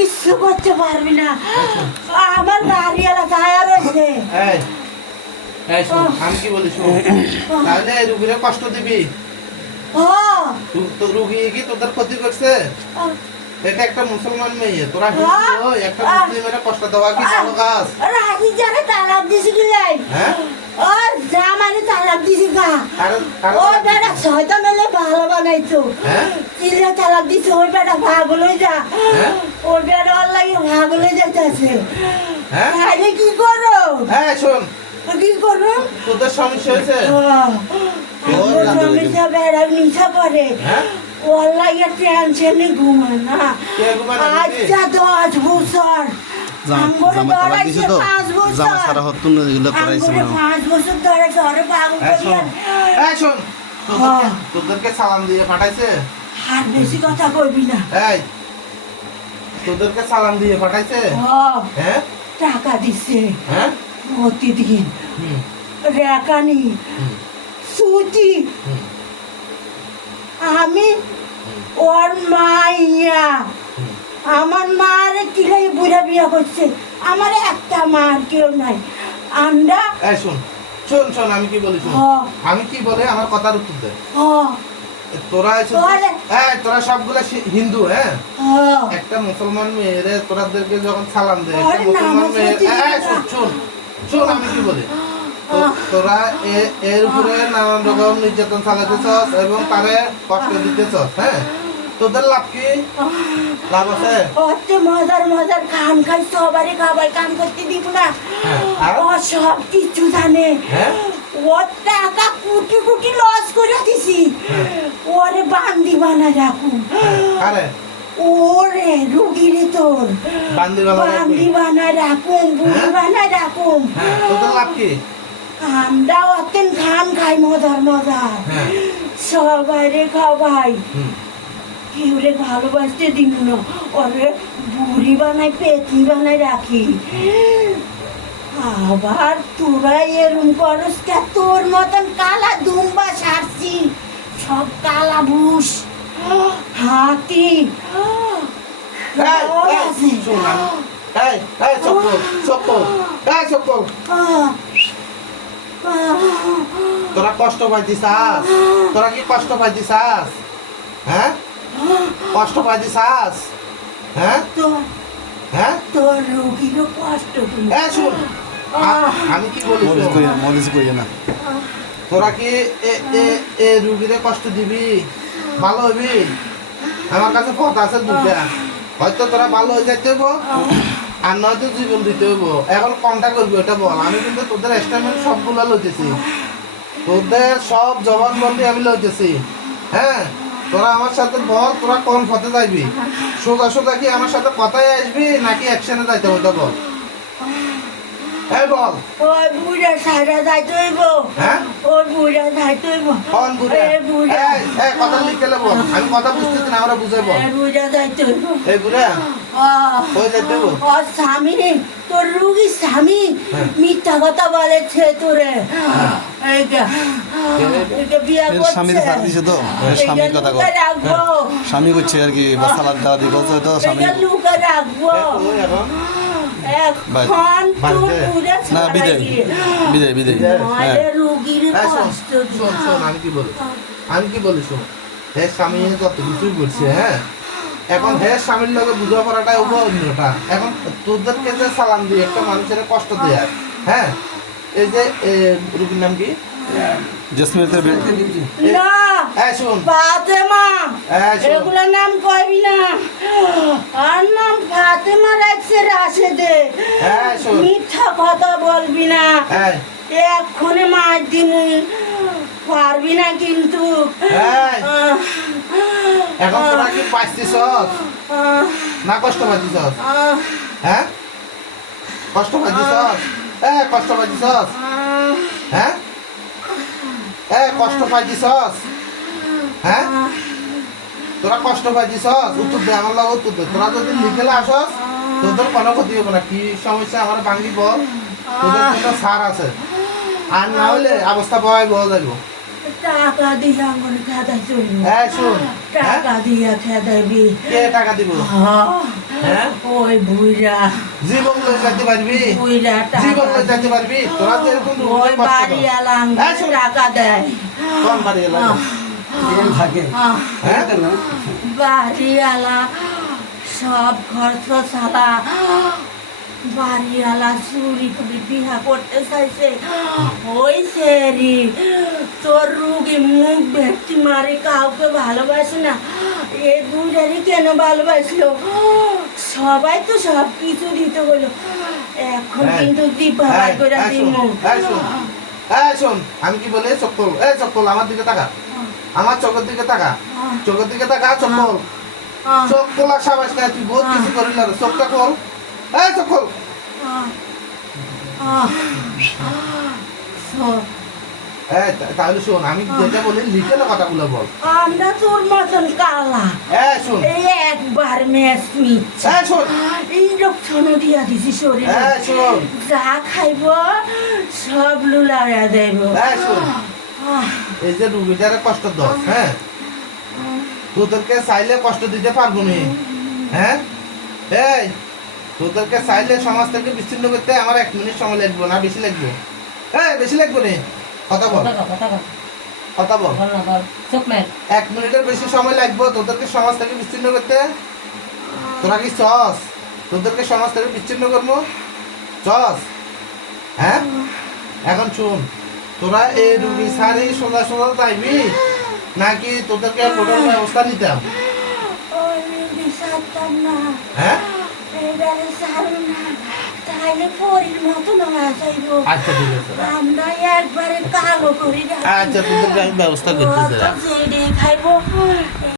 কিছু করতে পারবি না। আমার বাড়িওয়ালা দায়া রয়েছে। আমি কি বলি শোন, তাহলে রুগীরে কষ্ট দিবি? রুগী কি তোদের ক্ষতি করছে? এটা একটা মুসলমান মেয়ে, তোরা হিন্দু, একটা মুসলিমের কষ্ট দেওয়া কি ভালো কাজ? রাজি যারে তালাক দিছি গিলাই, ওর জামানে তালাক দিছি গা। ও বেটা শয়তান হলে ভালো বানাইতো, চিল্লা তালাক দিছে। ওই বেটা ভাগ লই যা, ওই বেটা ওর লাগে ভাগ লই যাইতেছে। তাহলে কি করো? শোন, কি করো? তোদের সমস্যা হয়েছে, সমস্যা বেড়া নিশা করে। ওর লাগে টেনশনে ঘুমায় না। আচ্ছা 10 বছর তোদেরকে সালাম দিয়ে পাঠাইছে। আর বেশি কথা কইবি না। তোদেরকে সালাম দিয়ে পাঠাইছে, টাকা দিছে প্রতিদিন, রেখানি সুচি। আমি ওর মাইয়া, আমার মার কিলাই বুড়া বিয়া করছে। আমার একটা মার কেউ নাই। আমরা শোন শোন শোন, আমি কি বলি শোন, আমি কি বলে আমার কথার উত্তর দে। তোরা সবগুলা হিন্দু, একটা মুসলমান মেয়েরে তোরাদেরকে যখন সালাম দেয়, একটা মুসলমান মেয়ে, শোন শোন আমি কি বলি, তোরা এর উপরে নানান রকম নির্যাতন চালাতেছস এবং তারে কষ্ট দিতেছস। তোদের লাভ কি? লাভ আছে? মজার মজার খান খাই, সবারই খাবার কাম করতে দিব না। ও সব কিছু জানে। ও টাকা কোটি কোটি লস করে দিছি। ওরে বান্দি বানা রাখুন। ওরে রুগীরে তোর বান্দি বানা রাখুন, বুড়ি বানা রাখুন। তোদের লাভ কি? আমরা অতেন খান খাই মজার মজার, সবাইরে খাওয়াই। কেউরে ভালোবাসতে দিব না, ওরে বুড়ি বানাই পেতনি বানাই রাখি। আবার তোরা এরম করস কে? তোর মতন কালা দুম্বা সারছি, সব কালা ভুষ হাতি। তোরা কষ্ট পাইতিস? তোরা কি কষ্ট পাইতিস? কষ্ট পাইতিস? তোর রোগীরও কষ্ট দিই। আমি কি বলি, তোরা কি রুগীরে কষ্ট দিবি? ভালো হবি? আমার কাছে পথ আছে দুটা, হয়তো তোরা ভালো হয়ে যাইতে হইব, আর নয়তো জীবন দিতে হইব। এখন কোনটা করবি ওটা বল। আমি কিন্তু তোদের এস্টাইলমেন্ট সবগুলো লইতেছি, তোদের সব জবানবন্দি আমি লইতেছি। তোরা আমার সাথে বল, তোরা কোন পথে যাইবি? সোজা সোজা কি আমার সাথে কথাই আসবি নাকি অ্যাকশনে যাইতে হইতে বল? বল। ওই বুড়া সারা যাইতে হইব। ওই বুড়া যাইতে হইব। কোন বুড়া? কথা লিখলে বল, আমি কথা বুঝতেছি না, আমরা বুঝাই বল। বুড়া যাইতে হইব। এই বুড়া কই যাইতে হইব? ও স্বামী, তোর রুগী স্বামী মিথ্যা কথা বলেছে তোরে। এইটা বিয়া করছে, স্বামীর সাথ দিছে তো, স্বামীর কথা কয়, স্বামী করছে আর কি, সালাদ দাওয়া দি বলছে তো স্বামী লুকা রাখবো। না বিদায় বিদায় বিদায়। আমি কি বলি শোন, স্বামী যত কিছুই বলছে, এখন স্বামীর লগে বুঝা পড়াটা অন্যটা। এখন তোদেরকে যে সালাম দিয়ে একটা মানুষের কষ্ট দেয়, এই যে রুগীর নাম কি? এগুলোর নাম কইবি না। আর নাম ফাতেমা রাখছে রাশেদে। মিথ্যা কথা বলবি না, এক্ষণে মার দিমু, পারবি না কিন্তু। এখন তোরা কি পাইছিস না কষ্ট পাইছিস? কষ্ট পাইছিস? কষ্ট পাইছিস? কষ্ট পাইছিস? তোরা কষ্ট পাইছিস? উত্তর দে, আমার লাগে উত্তর দে। তোরা যদি লিখেলে আসস, তোদের কোনো ক্ষতি হবে না। কি সমস্যা আমার বাঙালি বল, তোদের কোনো সার আছে, আর না হলে অবস্থা ভয় বল যাইব। টাকা দিয়ে আমার খেদাই চলবো এই শোন টাকা দিয়ে খেদাইবি কে টাকা দিব হ্যাঁ ওই বুইরা জীবন লই যেতে পারবি বুইরা জীবন টাকা লই যেতে পারবি তোরা তো এরকম ওই বাড়িওয়ালা টাকা দেয় কোন বাড়ি এলাকা থাকে হ্যাঁ বাড়িওয়ালা সব খরচ ছাড়া বাড়িওয়ালা চুরি করে বিহা করতে চাইছে ওই সেরি তোর রুগী মুখ ভেটকি মারে কাউকে ভালোবাসে না এই বুড়ারি কেন ভালোবাসলো সবাই তো সব কিছু দিতে হলো এখন কিন্তু দীপা বাই করে দিন এই শোন আমি কি বলি চক্কল এই চক্কল আমার দিকে তাকা আমার চোখের দিকে তাকা চোখের দিকে তাকা চক্কল চোখ খোলা সাবাস না তুই বহুত কিছু করিল রে চোখটা খোল এই চোখ খোল এই তাহলে শোন আমি যেটা বলি লিখে না কথাগুলো বল আমরা তোর মতন কালা এই শোন এই একবার ম্যাচ নিচ্ছে এই শোন ইঞ্জেকশনও দিয়া দিছি শরীরে এই শোন যা খাইব সব লুলাইয়া যাইব এই শোন এই যে রুগীটারে কষ্ট দাও হ্যাঁ তোদেরকে চাইলে কষ্ট দিতে পারবো নি হ্যাঁ এই তোদেরকে চাইলে সমাজ থেকে বিচ্ছিন্ন করতে আমার 1 মিনিট সময় লাগবে না বেশি লাগবে এই বেশি লাগবে নি কথা বল কথা বল 1 মিনিটের বেশি সময় লাগবে তোদেরকে সমাজ থেকে বিচ্ছিন্ন করতে তোরা কি চস তোদেরকে সমাজ থেকে বিচ্ছিন্ন করবো চস হ্যাঁ এখন শুন তোরা এই রুগী সারি সোজা সোজা যাইবি নাকি তোদেরকে কোটার ব্যবস্থা নিতাম ওই বিষাদতাম না হ্যাঁ এবারে সারু না তাইলে পরির মতন হয়ে যাইব আচ্ছা ঠিক আছে আমরা একবারে কালো করি আচ্ছা তোদেরকে আমি ব্যবস্থা করতেছি খাইব